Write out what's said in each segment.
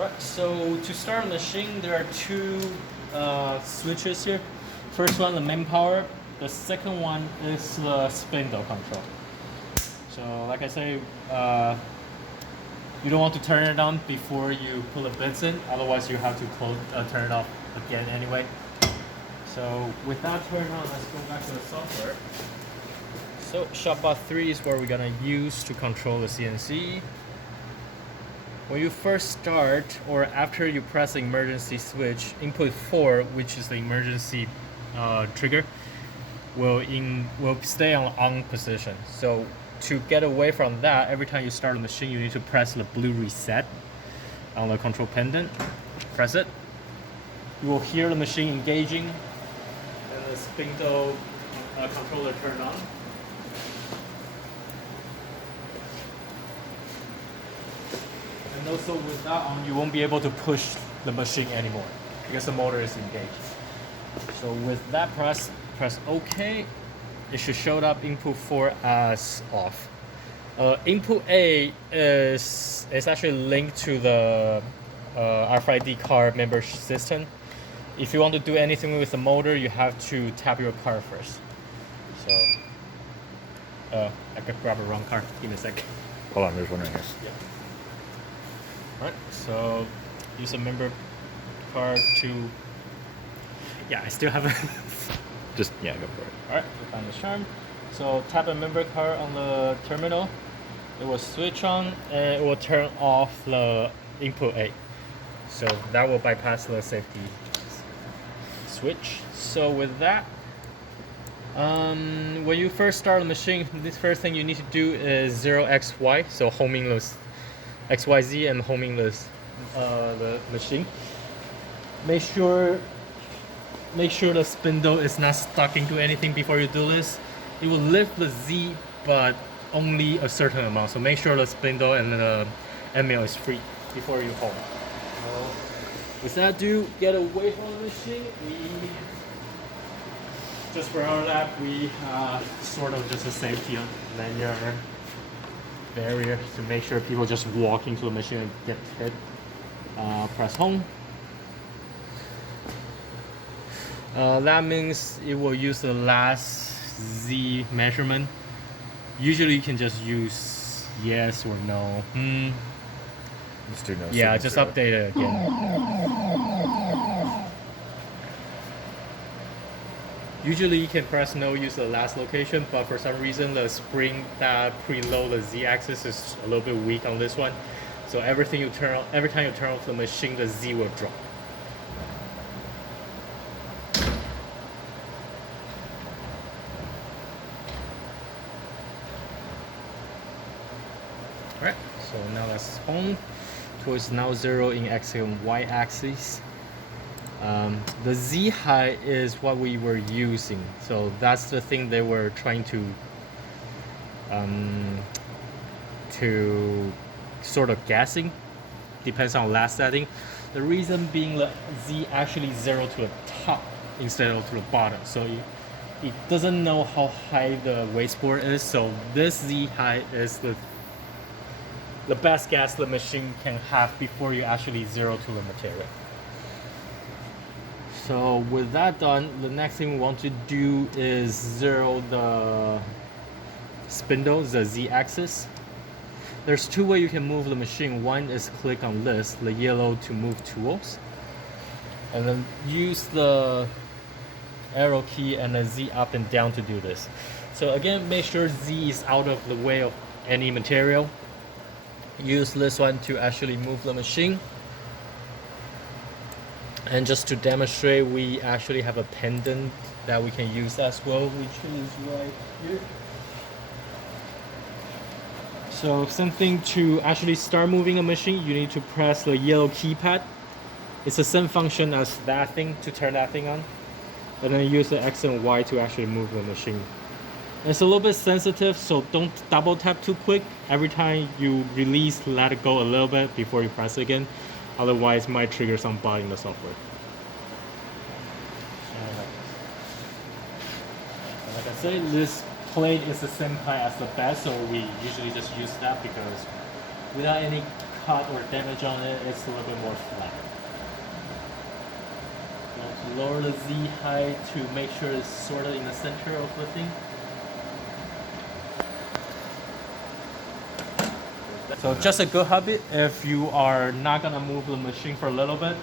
Right, so to start a machine, there are two switches here. First one, the main power. The second one is the spindle control. So like I say, you don't want to turn it on before you put the bits in, otherwise you have to turn it off again anyway. So with that turned on, let's go back to the software. So shopbot 3 is where we're gonna use to control the CNC. When you first start, or after you press the emergency switch, input 4, which is the emergency trigger, will stay on position. So to get away from that, every time you start the machine, you need to press the blue reset on the control pendant. Press it. You will hear the machine engaging, and the spindle controller turned on. And also with that on, you won't be able to push the machine anymore because the motor is engaged. So with that press OK. It should show up input 4 as off. Input A is actually linked to the RFID card member system. If you want to do anything with the motor, you have to tap your card first. So, I could grab a wrong card. Give me a sec. Hold on, there's one right here. Yeah. Alright, so use a member card to. Yeah, I still haven't. Just, yeah, go for it. Alright, so find the charm. So tap a member card on the terminal. It will switch on and it will turn off the input A. So that will bypass the safety switch. So with that, when you first start the machine, this first thing you need to do is 0xy, so homing those XYZ and homing this the machine. Make sure the spindle is not stuck into anything before you do this. It will lift the Z, but only a certain amount. So make sure the spindle and the end mill is free before you home. With that, get away from the machine. Just for our lab, we sort of just a safety lanyard barrier to make sure people just walk into the machine and get hit. Press home. That means it will use the last Z measurement. Usually you can just use yes or no. Let's do no. Yeah, just update it again. Usually you can press no, use the last location, but for some reason the spring that preload the Z axis is a little bit weak on this one. So every time you turn off the machine, the Z will drop. Alright, so now that's home. Towards now 0 in X and Y axis. The Z height is what we were using, so that's the thing they were trying to sort of guessing. Depends on last setting. The reason being the Z actually 0 to the top instead of to the bottom, so it doesn't know how high the wasteboard is. So this Z height is the best guess the machine can have before you actually 0 to the material. So with that done, the next thing we want to do is 0 the spindle, the Z axis. There's two ways you can move the machine. One is click on this, the yellow to move tools, and then use the arrow key and the Z up and down to do this. So again, make sure Z is out of the way of any material. Use this one to actually move the machine. And just to demonstrate, we actually have a pendant that we can use as well, which is right here. So same thing, to actually start moving a machine, you need to press the yellow keypad. It's the same function as that thing to turn that thing on. And then use the X and Y to actually move the machine. It's a little bit sensitive, so don't double tap too quick. Every time you release, let it go a little bit before you press it again. Otherwise, it might trigger some bug in the software. Like I said, this plate is the same height as the bed, so we usually just use that because without any cut or damage on it, it's a little bit more flat. So lower the Z height to make sure it's sort of in the center of the thing. So just a good habit, if you are not gonna move the machine for a little bit,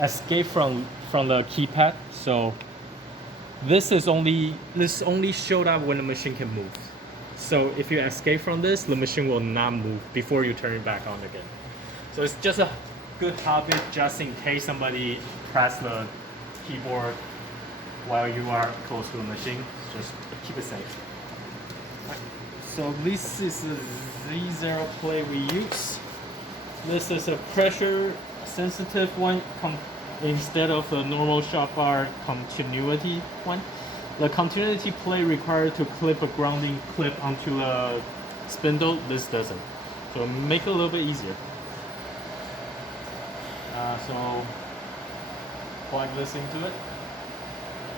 escape from the keypad. So this only showed up when the machine can move. So if you escape from this, the machine will not move before you turn it back on again. So it's just a good habit just in case somebody press the keyboard while you are close to the machine. Just keep it safe. So this is the Z0 plate we use. This is a pressure sensitive one instead of the normal shot bar continuity one. The continuity plate required to clip a grounding clip onto a spindle. This doesn't. So make it a little bit easier. So plug this into it.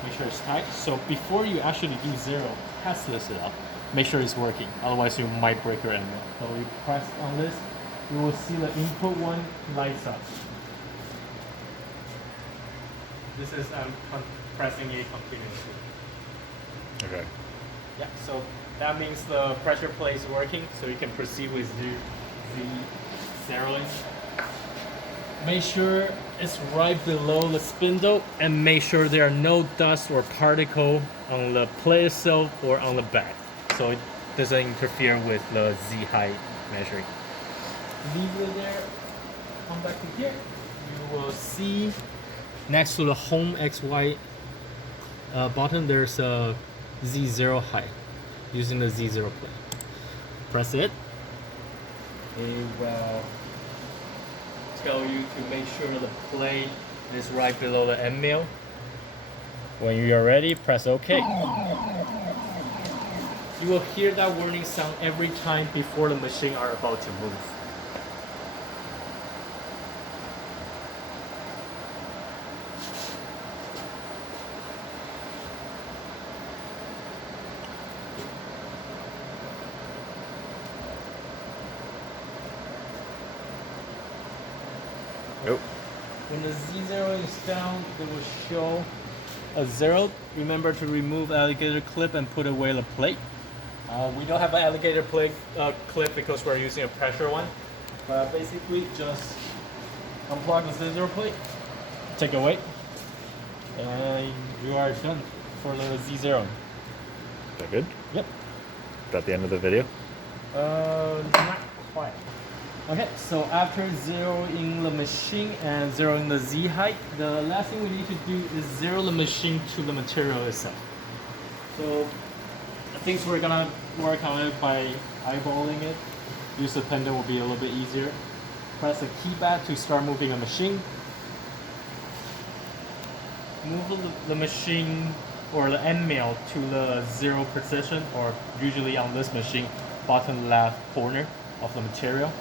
Make sure it's tight. So before you actually do zero, test this up. Make sure it's working. Otherwise, you might break your end mill. So you press on this, you will see the input one lights up. This is pressing it continuously. Okay. Yeah, so that means the pressure plate is working, so you can proceed with the zeroing. Make sure it's right below the spindle and make sure there are no dust or particle on the plate itself or on the back, so it doesn't interfere with the Z height measuring. Leave it there, come back to here. You will see next to the home XY button, there's a Z0 height using the Z0 plate. Press it. It will tell you to make sure the plate is right below the end mill. When you are ready, press OK. You will hear that warning sound every time before the machine are about to move. Nope. When the Z0 is down, it will show a 0. Remember to remove alligator clip and put away the plate. We don't have an alligator plate clip because we're using a pressure one. But basically, just unplug the Z0 plate, take away, and you are done for the Z0. Is that good? Yep. Is that the end of the video? Not quite. Okay, so after zeroing the machine and zeroing the Z height, the last thing we need to do is zero the machine to the material itself. So I think we're gonna work on it by eyeballing it. Use the pendant will be a little bit easier. Press the keypad to start moving the machine. Move the machine or the end mill to the 0 position, or usually on this machine, bottom left corner of the material.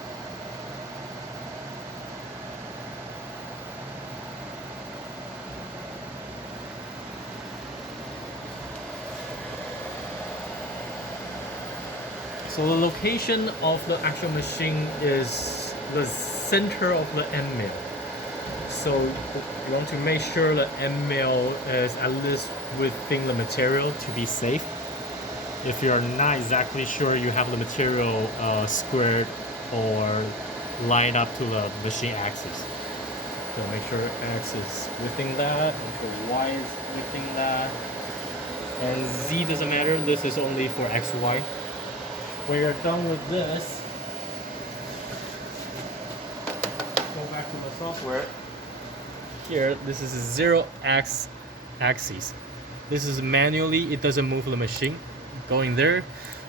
So the location of the actual machine is the center of the end mill. So you want to make sure the end mill is at least within the material to be safe. If you're not exactly sure, you have the material squared or lined up to the machine axis. So make sure X is within that, make sure Y is within that. And Z doesn't matter, this is only for XY. When you're done with this, go back to the software. Here, this is 0 axis. This is manually, it doesn't move the machine. Going there,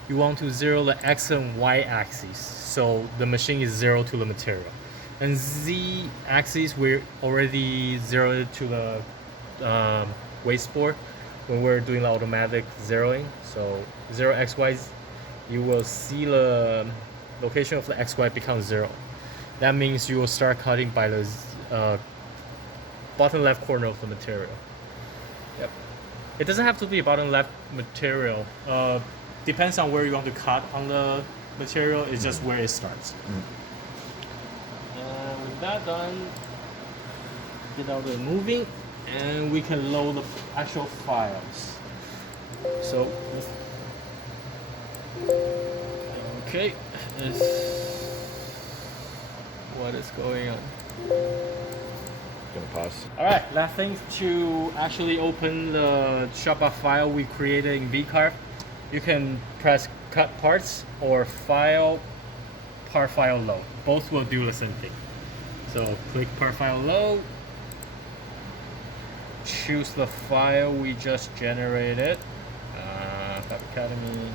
you want to zero the X and Y axis, so the machine is 0 to the material. And Z axis, we're already zeroed to the waste board when we're doing the automatic zeroing. So 0 XY, you will see the location of the XY become 0. That means you will start cutting by the bottom left corner of the material. Yep. It doesn't have to be bottom left material. Depends on where you want to cut on the material. It's just where it starts. with that done, get out the moving, and we can load the actual files. So, okay, what is going on? Gonna pause. Alright, last thing to actually open the Shopify file we created in VCarve. You can press cut parts or part file load. Both will do the same thing. So click part file load, choose the file we just generated, Fab Academy.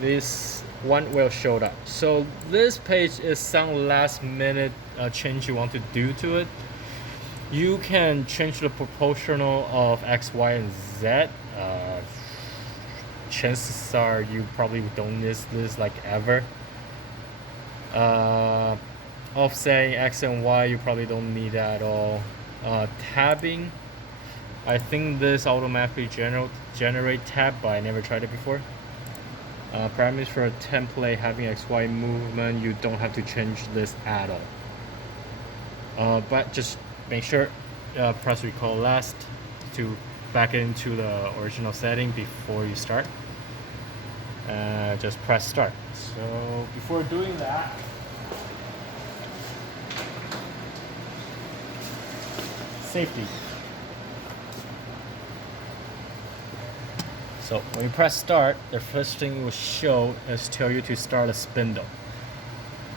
This one will show up. So this page is some last minute change you want to do to it. You can change the proportional of X, Y, and Z. Chances are you probably don't miss this like ever. Offsetting X and Y, you probably don't need that at all. Tabbing, I think this automatically generate tab, but I never tried it before. Parameters for a template having XY movement, you don't have to change this at all. But just make sure press recall last to back it into the original setting before you start. Just press start. So before doing that, safety. So when you press start, the first thing it will show is tell you to start a spindle.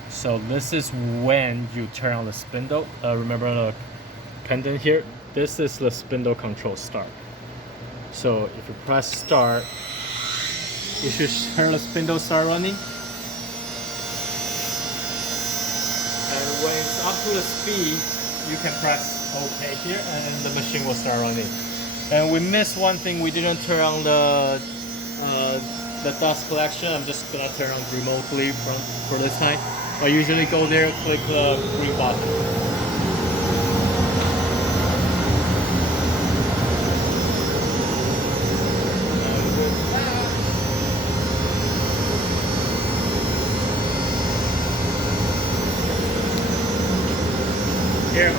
So this is when you turn on the spindle. Remember the pendant here? This is the spindle control start. So if you press start, you should hear the spindle start running. And when it's up to the speed, you can press OK here and then the machine will start running. And we missed one thing, we didn't turn on the dust collection. I'm just gonna turn on remotely for this time. I usually go there, click the green button. Here,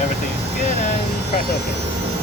everything is good and press OK.